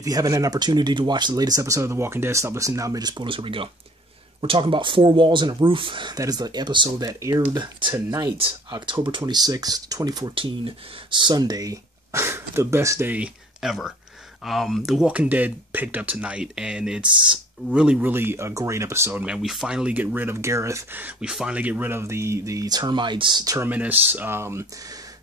If you haven't had an opportunity to watch the latest episode of The Walking Dead, stop listening now. Major spoilers. Here we go. We're talking about Four Walls and a Roof. That is the episode that aired tonight, October 26th, 2014, Sunday. The best day ever. The Walking Dead picked up tonight, and it's really a great episode, man. We finally get rid of Gareth. We finally get rid of the termites, terminus,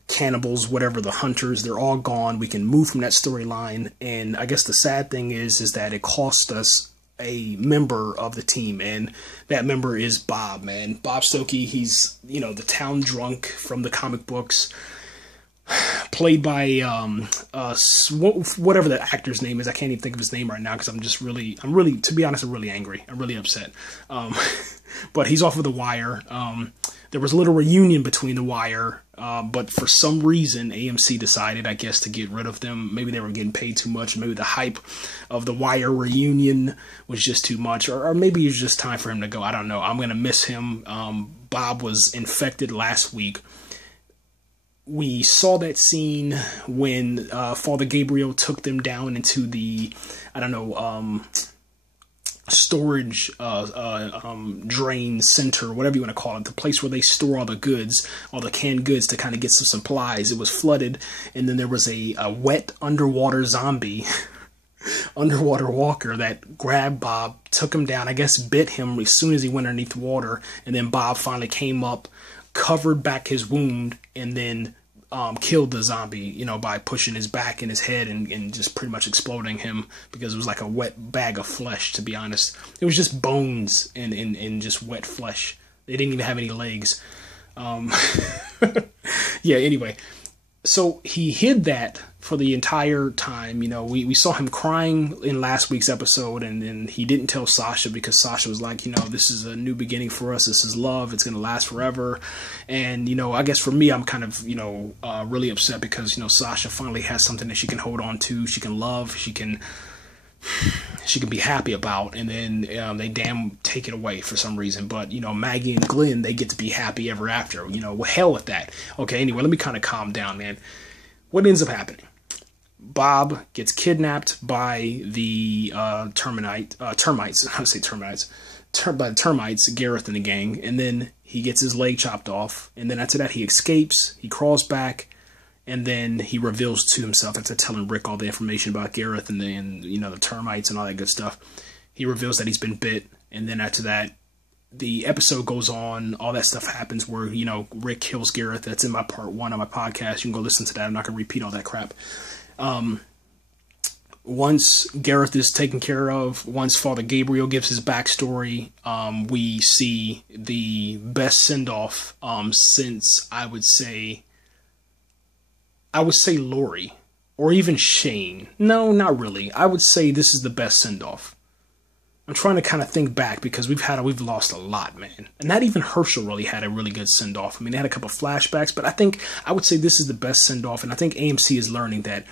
cannibals, whatever, the hunters. They're all gone. We can move from that storyline, and I guess the sad thing is that it cost us a member of the team, and that member is Bob, man. Bob Stokey. He's, you know, the town drunk from the comic books, played by whatever the actor's name is. I can't even think of his name right now because I'm really, to be honest, I'm really angry. I'm really upset. But he's off of The Wire. There was a little reunion between The Wire, but for some reason AMC decided, I guess, to get rid of them. Maybe they were getting paid too much. Maybe the hype of The Wire reunion was just too much, or maybe it's just time for him to go. I don't know. I'm gonna miss him. Bob was infected last week. We saw that scene when Father Gabriel took them down into the, I don't know, storage drain center, whatever you want to call it, the place where they store all the goods, all the canned goods, to kind of get some supplies. It was flooded, and then there was a wet underwater zombie, underwater walker, that grabbed Bob, took him down, I guess bit him as soon as he went underneath the water, and then Bob finally came up, covered back his wound, and then killed the zombie, you know, by pushing his back and his head and just pretty much exploding him, because it was like a wet bag of flesh, to be honest. It was just bones and just wet flesh. They didn't even have any legs. Yeah, anyway. So he hid that for the entire time. You know, we saw him crying in last week's episode, and then he didn't tell Sasha because Sasha was like, you know, this is a new beginning for us. This is love. It's going to last forever. And, you know, I guess for me, I'm kind of, you know, really upset because, you know, Sasha finally has something that she can hold on to. She can love. She can be happy about, and then they damn take it away for some reason. But, you know, Maggie and Glenn, they get to be happy ever after. You know, well, hell with that. Okay, anyway, let me kind of calm down, man. What ends up happening? Bob gets kidnapped by the termites. How to say termites? By the termites, Gareth and the gang, and then he gets his leg chopped off, and then after that he escapes. He crawls back, and then he reveals to himself, after telling Rick all the information about Gareth and then, you know, the termites and all that good stuff, he reveals that he's been bit. And then after that, the episode goes on. All that stuff happens where, you know, Rick kills Gareth. That's in my part 1 of my podcast. You can go listen to that. I'm not going to repeat all that crap. Once Gareth is taken care of, once Father Gabriel gives his backstory, we see the best send-off since, I would say Lori, or even Shane. No, not really. I would say this is the best send-off. I'm trying to kind of think back because we've lost a lot, man. And not even Herschel really had a really good send-off. I mean, they had a couple flashbacks, but I would say this is the best send-off. And I think AMC is learning that,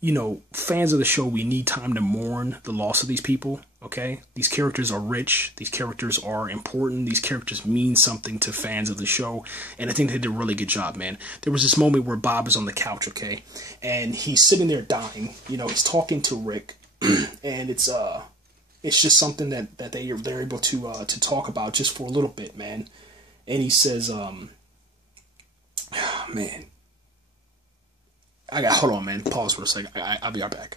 you know, fans of the show, we need time to mourn the loss of these people, okay? These characters are rich. These characters are important. These characters mean something to fans of the show, and I think they did a really good job, man. There was this moment where Bob is on the couch, okay? And he's sitting there dying. You know, he's talking to Rick, and it's just something that they're able to talk about just for a little bit, man. And he says, man. Hold on, man. Pause for a second. I'll be right back.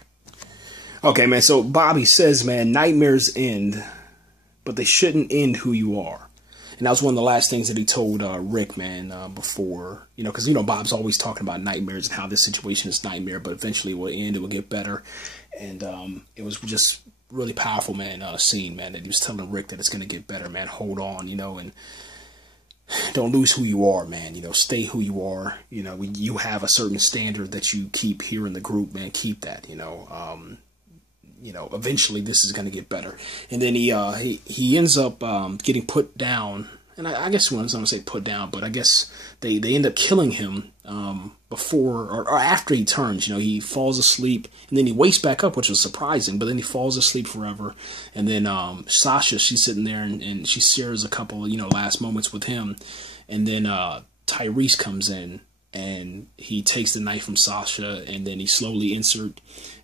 Okay, man. So Bobby says, man, nightmares end, but they shouldn't end who you are. And that was one of the last things that he told Rick, man, before, you know, because, you know, Bob's always talking about nightmares and how this situation is nightmare, but eventually it will end. It will get better. And it was just really powerful, man, scene, man, that he was telling Rick that it's going to get better, man. Hold on, you know, and don't lose who you are, man. You know, stay who you are. You know, you have a certain standard that you keep here in the group, man. Keep that, you know. You know, eventually this is going to get better. And then he ends up getting put down. And I guess one's going to say put down, but I guess they end up killing him before or after he turns. You know, he falls asleep and then he wakes back up, which was surprising. But then he falls asleep forever. And then Sasha, she's sitting there and she shares a couple, you know, last moments with him. And then Tyrese comes in and he takes the knife from Sasha, and then he slowly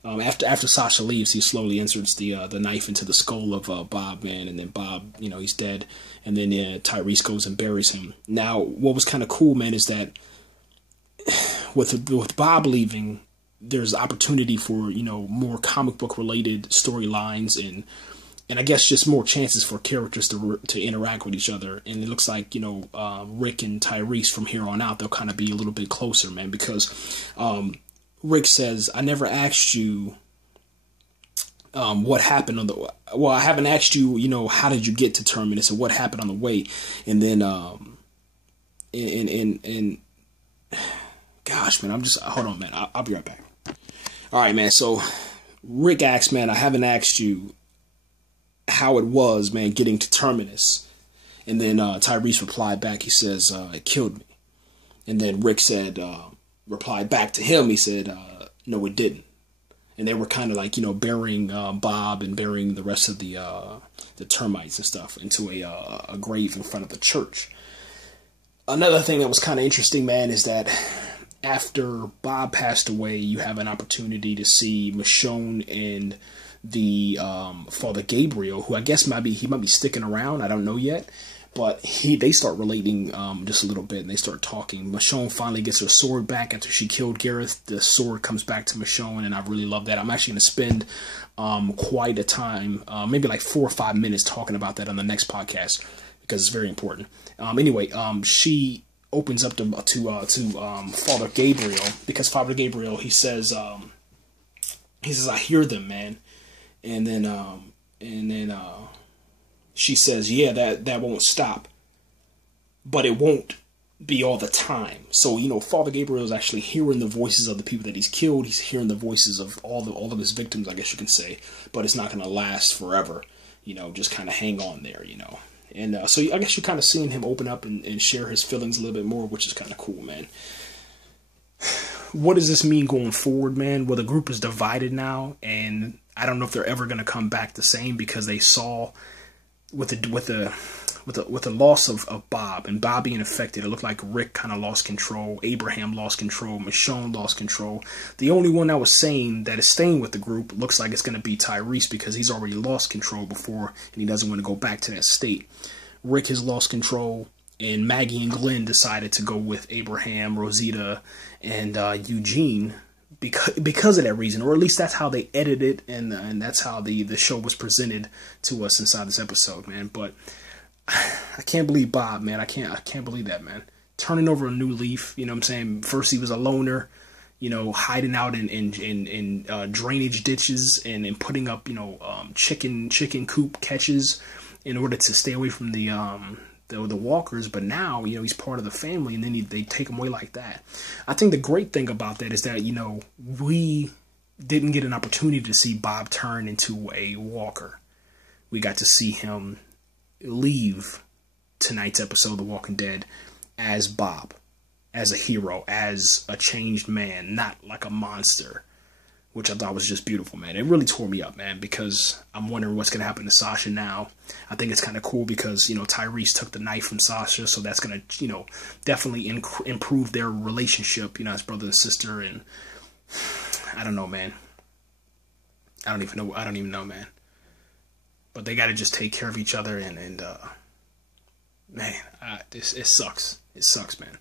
after Sasha leaves, he slowly inserts the knife into the skull of Bob, man, and then Bob, he's dead, and then Tyrese goes and buries him. Now, what was kind of cool, man, is that with Bob leaving, there's opportunity for more comic book related storylines and I guess just more chances for characters to interact with each other. And it looks like, Rick and Tyrese from here on out, they'll kind of be a little bit closer, man, because Rick says, I never asked you what happened on the... Well, I haven't asked you, how did you get to Terminus and what happened on the way? And then, gosh, man, hold on, man, I'll be right back. All right, man, so Rick asks, man, I haven't asked you how it was, man, getting to Terminus. And then Tyrese replied back, he says, it killed me. And then Rick replied back to him, he said, no, it didn't. And they were kind of like, burying Bob and burying the rest of the termites and stuff into a grave in front of the church. Another thing that was kind of interesting, man, is that after Bob passed away, you have an opportunity to see Michonne and the Father Gabriel, who I guess might be sticking around. I don't know yet, but they start relating just a little bit, and they start talking. Michonne finally gets her sword back after she killed Gareth. The sword comes back to Michonne, and I really love that. I'm actually going to spend quite a time, maybe like 4 or 5 minutes, talking about that on the next podcast because it's very important. Anyway, she opens up to Father Gabriel, because Father Gabriel, he says, I hear them, man. And then she says, yeah, that won't stop, but it won't be all the time. So, Father Gabriel is actually hearing the voices of the people that he's killed. He's hearing the voices of all of his victims, I guess you can say, but it's not going to last forever. Just kind of hang on there, And so I guess you're kind of seeing him open up and share his feelings a little bit more, which is kind of cool, man. What does this mean going forward, man? Well, the group is divided now, and I don't know if they're ever going to come back the same, because they saw with the loss of Bob, and Bob being affected, it looked like Rick kind of lost control, Abraham lost control, Michonne lost control. The only one that was sane that is staying with the group looks like it's going to be Tyrese, because he's already lost control before, and he doesn't want to go back to that state. Rick has lost control, and Maggie and Glenn decided to go with Abraham, Rosita, and Eugene because of that reason, or at least that's how they edited it, and that's how the show was presented to us inside this episode, man. But I can't believe Bob, man. I can't believe that, man. Turning over a new leaf, you know what I'm saying? First he was a loner, hiding out in drainage ditches and putting up, chicken coop catches in order to stay away from the walkers. But now, he's part of the family, and then they take him away like that. I think the great thing about that is that, we didn't get an opportunity to see Bob turn into a walker. We got to see him leave tonight's episode of The Walking Dead as Bob, as a hero, as a changed man, not like a monster, which I thought was just beautiful, man. It really tore me up, man, because I'm wondering what's going to happen to Sasha now. I think it's kind of cool because, Tyrese took the knife from Sasha, so that's going to, definitely improve their relationship, as brother and sister, and I don't know, man. I don't even know, man. But they got to just take care of each other, and man, it sucks. It sucks, man.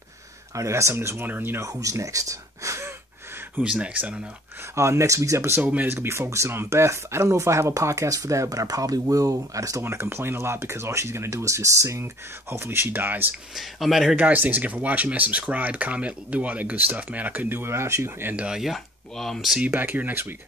I guess I'm just wondering, who's next? Who's next? I don't know. Next week's episode, man, is going to be focusing on Beth. I don't know if I have a podcast for that, but I probably will. I just don't want to complain a lot because all she's going to do is just sing. Hopefully she dies. I'm out of here, guys. Thanks again for watching, man. Subscribe, comment, do all that good stuff, man. I couldn't do it without you. And, yeah, see you back here next week.